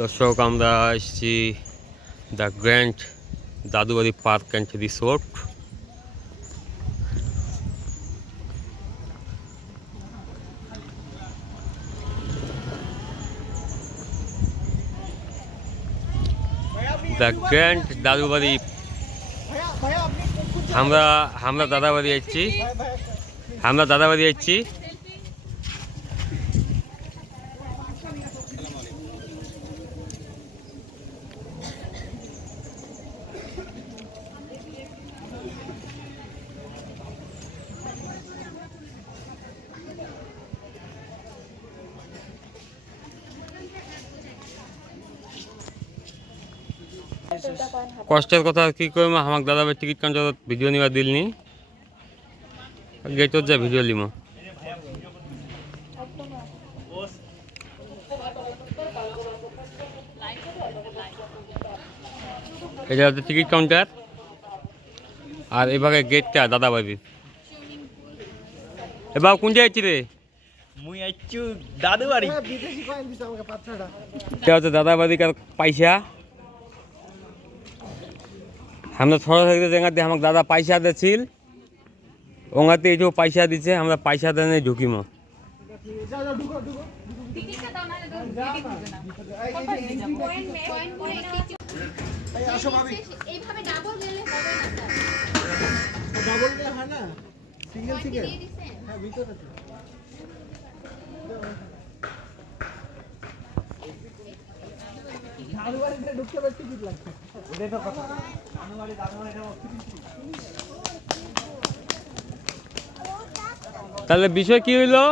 দর্শক আমরা এসেছি the grand Dadubari park and resort. The grand Dadubari আমরা দাদাবাড়ি যাচ্ছি। কষ্টের কথা কি করবো, আমার দাদাবাড়ির টিকিট কাউন্টার ভিডিও নিবা দিলনি, গেটত যা ভিডিও লিম। এটা হচ্ছে টিকিট কাউন্টার, আর এভাবে গেটটা দাদাবাড়ির। এবার কোন যাচ্ছি রে? মুই আইছু দাদুবাড়ি। এটা হচ্ছে দাদাবাড়িকার পয়সা। আমরা ছোট থাকতে জায়গাতে আমাকে দাদা পয়সা দিয়েছিল, ওঙাতে এইটু পয়সা দিচ্ছে, আমরা পয়সা দেনে ঢুকিমো। তাহলে বিষয় কি হইলো?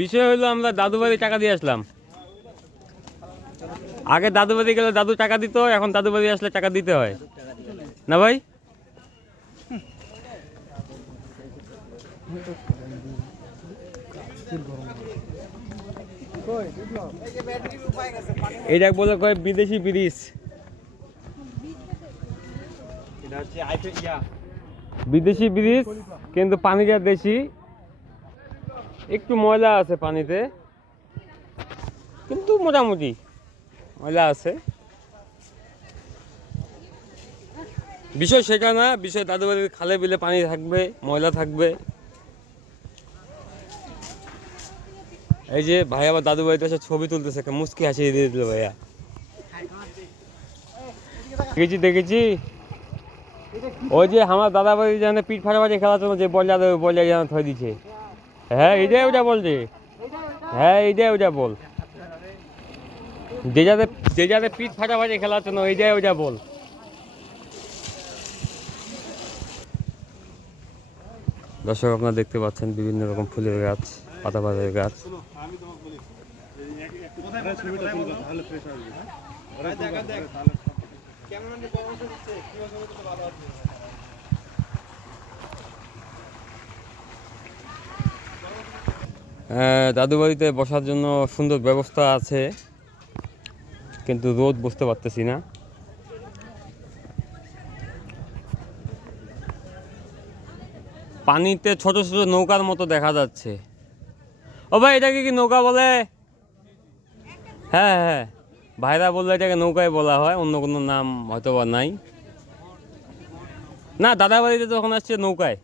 বিষয় হইলো আমরা দাদু বাড়ি টাকা দিয়ে আসলাম। আগে দাদু বাড়ি গেলে দাদু টাকা দিত, এখন দাদু বাড়ি আসলে টাকা দিতে হয় না ভাই? এটা বলে কয় বিদেশি ব্রিজ। বিদেশি ব্রিজ, কিন্তু পানিটা দেশি। একটু ময়লা আছে পানিতে, কিন্তু মোটামুটি ময়লা আছে। বিষয় সেটা না, বিষয় দাদুবাড়ির খালে বিলে পানি থাকবে, ময়লা থাকবে। এই যে ভাই আবার দাদু বাড়িতে এসে ছবি তুলতেছে, একটা মুচকি হাসিয়ে দিয়ে দিল ভাইয়া। দেখেছি ওই যে আমার দাদা বাড়ি যেন পিঠ ফাটাফাটি খেলার জন্য যে বল যেন থই দিছে। হ্যাঁ এইটাই ওটা বল যে, হ্যাঁ এইটাই ওটা বল, যে যাতে পিঠ ফাটাফাটি খেলার জন্য এইটাই ওটা বল। দর্শক আপনারা দেখতে পাচ্ছেন বিভিন্ন রকম ফুলের গাছ, পাতাবাজারের গাছ। দাদু বাড়িতে বসার জন্য সুন্দর ব্যবস্থা আছে, কিন্তু রোদ বসতে পারতেছি না। পানিতে ছোট ছোট নৌকার মতো দেখা যাচ্ছে। ও ভাই এটাকে কি নৌকা বলে? হ্যাঁ হ্যাঁ, ভাইরা বললে এটাকে নৌকায় বলা হয়, অন্য কোনো নাম হয়তো বা নাই। না, দাদা বাড়িতে যখন আসছে নৌকায়।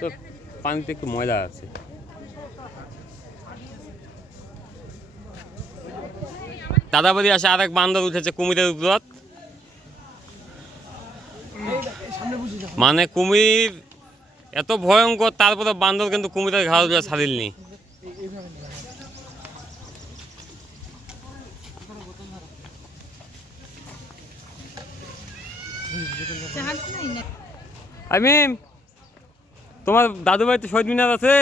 তো পানিতে একটু ময়লা আছে। দাদাবাড়ি আসে আরেক বান্দর উঠেছে কুমিরের উপর। মানে কুমির এত ভয়ঙ্কর, তারপরে বান্দর কিন্তু কুমিরের ঘাড় দিয়ে ছাড়িলনি। তোমার দাদু বাড়িতে শহীদ মিনার আছে?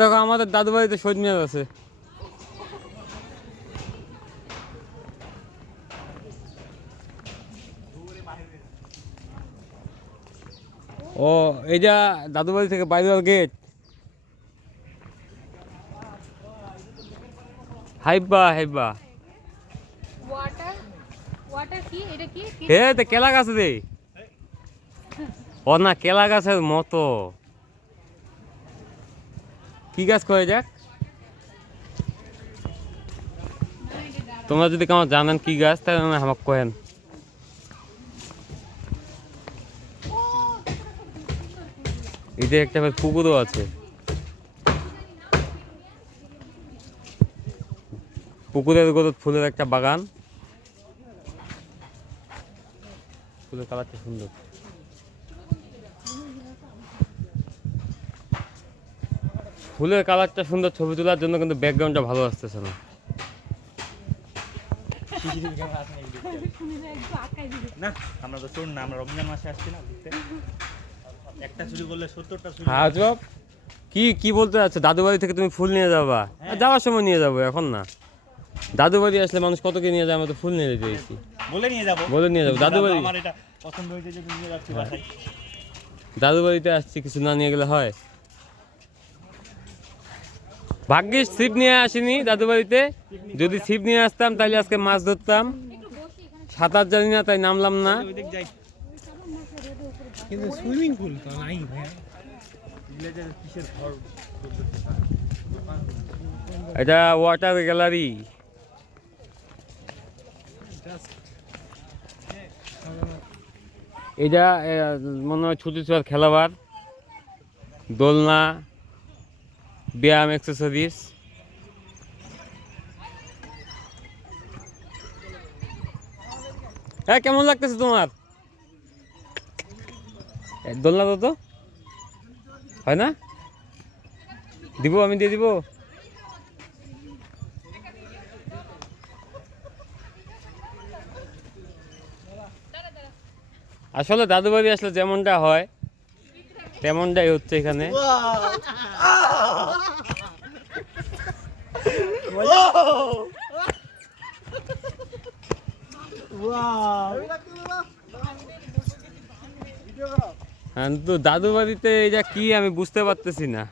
দেখো আমাদের দাদু বাড়িতে শহীদ মিনার আছে। ও এইটা দাদু বাড়ি থেকে বাইরে গেট। হাইবা হাইবা ওয়াটার কি এটা কি? হে তে কেলা গাছ রে। ও না, কেলা গাছের মতো। কি গাছ কয়ে যাক? তোমরা যদি কেমন জানেন কি গাছ তাহলে আমাকে কয়েন। এতে একটা পুকুরও আছে। পুকুরের গোড়ে ফুলের একটা বাগান। ফুলের কালারটা সুন্দর। ফুলের কালারটা সুন্দর, ছবি তোলার জন্য, কিন্তু ব্যাকগ্রাউন্ডটা ভালো আসতেছে না। না আমরা তো চোর না, আমরা রমজান মাসে আসছি না ঘুরতে। একটা চুরি করলে 70টা চুরি। হ্যাঁ জব, কি কি বলতে যাচ্ছে? দাদু বাড়ি থেকে তুমি ফুল নিয়ে যাবা? যাওয়ার সময় নিয়ে যাবো, এখন না। দাদু বাড়ি আসলে মানুষ কত কি নিয়ে যায়, আমরা তো ফুল নিয়ে যেতে চাইছি। বলে নিয়ে যাবো, বলে নিয়ে যাবো। দাদু বাড়ি, আমার এটা পছন্দ হয়েছে যে নিয়ে যাচ্ছি বাসায়। দাদু বাড়িতে আসছি, কিছু না নিয়ে গেলে হয়? ভাগ্যিস ছিপ নিয়ে আসিনি দাদু বাড়িতে। যদি ছিপ নিয়ে আসতাম তাহলে আজকে মাছ ধরতাম। সাঁতার জানি না, তাই নামলাম না। ওইদিক যাই। কিন্তু সুইমিং পুল তো নাই ভাই। ভিলেজের কিসের ঘর? এটা ওয়াটার গ্যালারি। এটা মনে হয় ছোট ছোট খেলাবার, দোলনা, ব্যায়াম, এক্সারসাইজ। হ্যাঁ, কেমন লাগতেছে তোমার? দোলনা তো হয় না? দিব, আমি দিয়ে দিব। আসলে দাদু বাড়ি আসলে যেমনটা হয় তেমনটাই হচ্ছে এখানে। কিন্তু দাদু বাড়িতে এটা কি আমি বুঝতে পারতেছি না।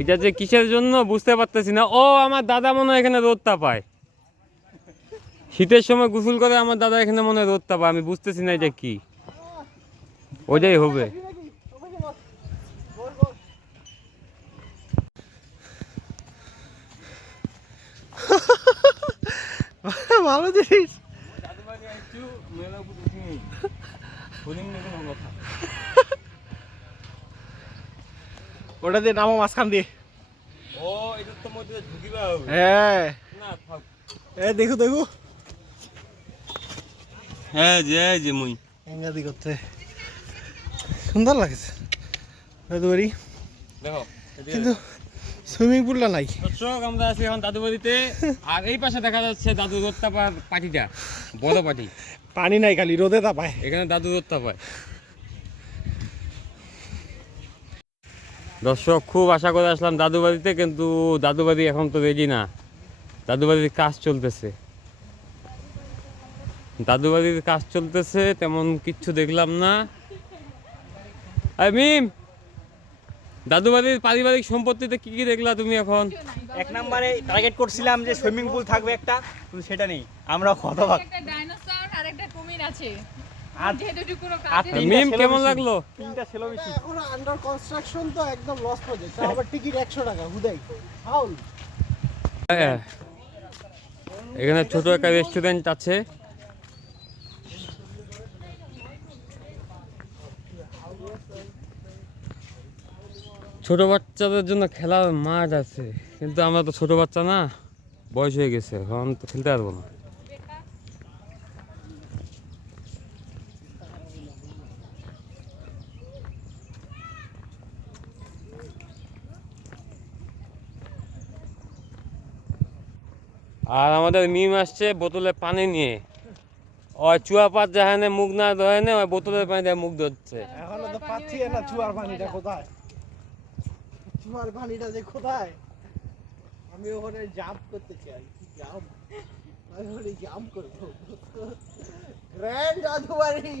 এটা যে কিসের জন্য বুঝতে পারতেছি না। ও, আমার দাদা মনে হয় এখানে রোদটা পায়। শীতের সময় গোসল করে আমার দাদা এখানে মনে হয় রোদটা পায়। আমি বুঝতেছি না এটা কি। ওইটাই হবে। ভালো জিনিস। ওটা দিয়ে নামো মাঝখান দিয়ে। ও, এটার তো মধ্যে ঢুকিবা হবে। হ্যাঁ, না থাক। দেখো দেখো হ্যাঁ, যে মুই এঙ্গাদি করতে সুন্দর লাগছে দাদু বাড়ি, দেখো। কিন্তু সুইমিং পুলটা নাই। দর্শক, আমরা আছি এখন দাদু বাড়িতে। আর এই পাশে দেখা যাচ্ছে দাদু রোদটা পাটিটা, বড় পাটি। পানি নাই, খালি রোদে তাপায়। এখানে দাদু রোদটা পায়। দর্শক, খুব আশা করে আসলাম দাদু বাড়িতে, কিন্তু দাদু বাড়ি এখন তো রেডি না। দাদু বাড়ির কাজ চলতেছে। দাদু বাড়ির কাজ চলতেছে, তেমন কিচ্ছু দেখলাম না। মিম, দাদু বাড়ির পারিবারিক সম্পত্তিতে কি কি দেখলা তুমি এখন? এক নম্বরে টার্গেট করছিলাম যে সুইমিং পুল থাকবে একটা, কিন্তু সেটা নেই। আমরা হতবাক। একটা ডাইনোসর আর একটা কুমির আছে। আর যেহেতু টুকুরো আর কাজে তিনটা মিম, ছেলে কেমন বেশি। লাগলো? তিনটা ছেলে বেশি। এখন আন্ডার কনস্ট্রাকশন তো একদম লস প্রজেক্ট। আবার টিকিট 100 টাকা হুদাই ফাউল। হ্যাঁ, এখানে ছোট একটা রেস্টুরেন্ট আছে। ছোট বাচ্চাদের জন্য খেলার মাঠ আছে, কিন্তু আমরা তো ছোট বাচ্চা না, বয়স হয়ে গেছে, এখন তো খেলতে পারবো না। আর আমাদের মিম আসছে বোতলে পানি নিয়ে। ওই চুয়া পাত জাহানে মুখ না ধরে ওই বোতলের পানি দিয়ে মুখ ধরছে। এখনো তো পাচ্ছি না চুয়ার পানিটা কোথায়। চুয়ার পানিটা যে কোথায়, আমি ওখানে জাম্প করতে চাই। জাম্প, আমি ওখানে জাম্প করবো। গ্র্যান্ড দাদু বাড়ি।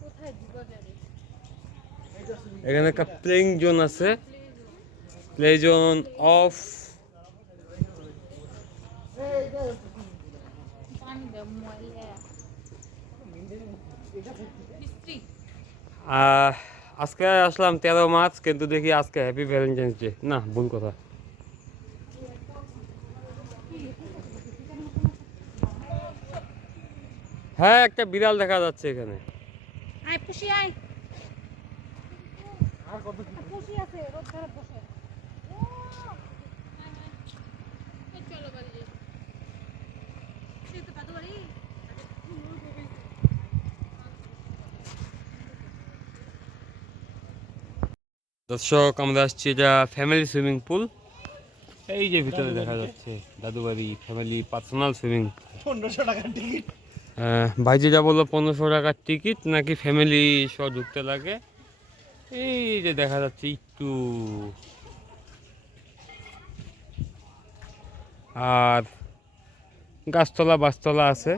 কোথায় দিব যাবে? এখানে একটা প্লেইং জোন আছে, প্লে জোন অফ। পানি দাও ময়লা মিস্ত্রি আজকে আসলাম 13 মার্চ, কিন্তু দেখি আজকে হ্যাপি ভ্যালেন্টাইন্স ডে। না, ভুল কথা। হ্যাঁ, একটা বিড়াল দেখা যাচ্ছে এখানে। আয় পুষি আয় আর কত কি পুষি আছে রোদ খারাপ বসে চলো বাড়ি যাই সে তো দাদু বাড়ি দর্শক, আমরা আসছি, এটা ফ্যামিলি সুইমিং পুল। এই যে ভিতরে দেখা যাচ্ছে দাদুবাড়ি ফ্যামিলি পার্সোনাল সুইমিং। 1500 টাকার টিকিট। ভাই যেটা বললো 1500 টাকার টিকিট নাকি ফ্যামিলি সহ ঢুকতে লাগে। এই যে দেখা যাচ্ছে একটু, আর গাছতলা বাসতলা আছে।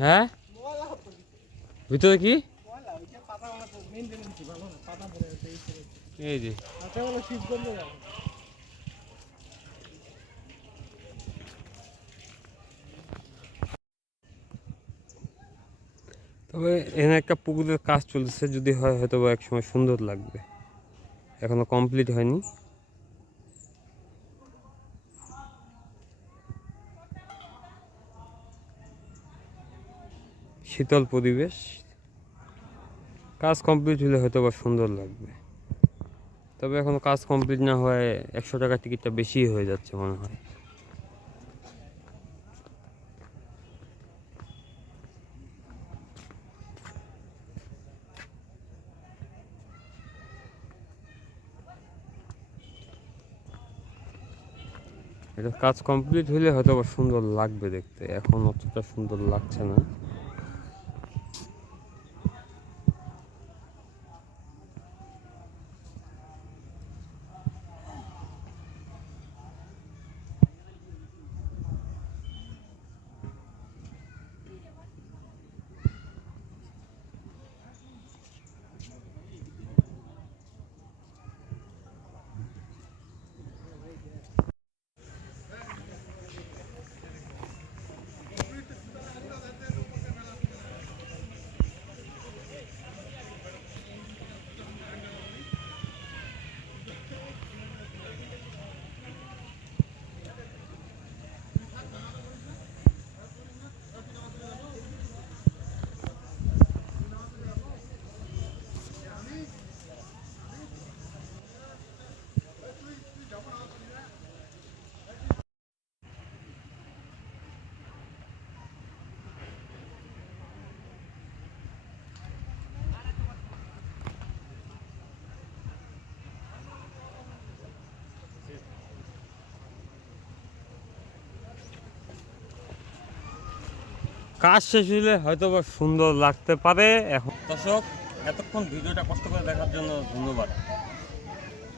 হ্যাঁ, ভিতরে কি? ময়লা ওই যে পাতা মারা তো মেইনটেনেন্স ভালো না, পাতা পড়ে আছে এই ছেড়ে। এই যে আচ্ছা বলো শীত গন্ধ যাবে। তবে এখানে একটা পুকুরের কাজ চলছে, যদি হয় হয়তো বা একসময় সুন্দর লাগবে, এখনো কমপ্লিট হয়নি। শীতল পরিবেশ, কাজ কমপ্লিট হলে হয়তো বা সুন্দর লাগবে। তবে এখনো কাজ কমপ্লিট না হয় 100 টাকার টিকিটটা বেশি হয়ে যাচ্ছে মনে হয়। এটা কাজ কমপ্লিট হলে হয়তো বা সুন্দর লাগবে দেখতে, এখন অতটা সুন্দর লাগছে না। কাজ শেষ হলে হয়তো বা সুন্দর লাগতে পারে। এখন দর্শক, এতক্ষণ ভিডিওটা কষ্ট করে দেখার জন্য ধন্যবাদ,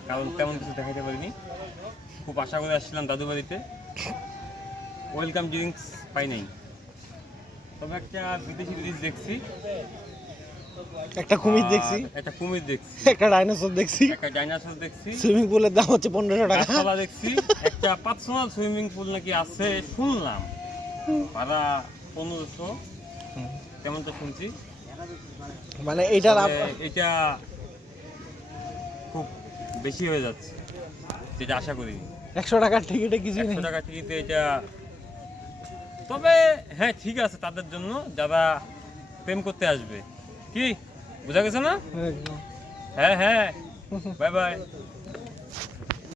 কারণ তেমন কিছু দেখাতে পারিনি। খুব আশা করে আসছিলাম দাদুবাড়িতে, ওয়েলকাম ড্রিঙ্কস পাই নাই। তবে একটা বিদেশি ব্রিজ দেখছি, একটা কুমির দেখছি, একটা কুমির দেখছি, একটা ডাইনোসর দেখছি, একটা ডাইনোসর দেখছি, সুইমিং পুলের দাম হচ্ছে 1500 টাকা। গাছপালা দেখছি, একটা পার্সোনাল সুইমিং পুল নাকি আছে শুনলাম, ভাড়া 1500, তেমনটা শুনছি। মানে এইটার তবে এটা খুব বেশি হয়ে যাচ্ছে, যেটা আশা করিনি। 100 টাকার টিকিটে কিছুই নেই। 100 টাকা টিকিটে এটা, তবে হ্যাঁ ঠিক আছে তাদের জন্য যারা প্রেম করতে আসবে। কি বোঝা গেছে না? একদম। হ্যাঁ হ্যাঁ, বাই বাই।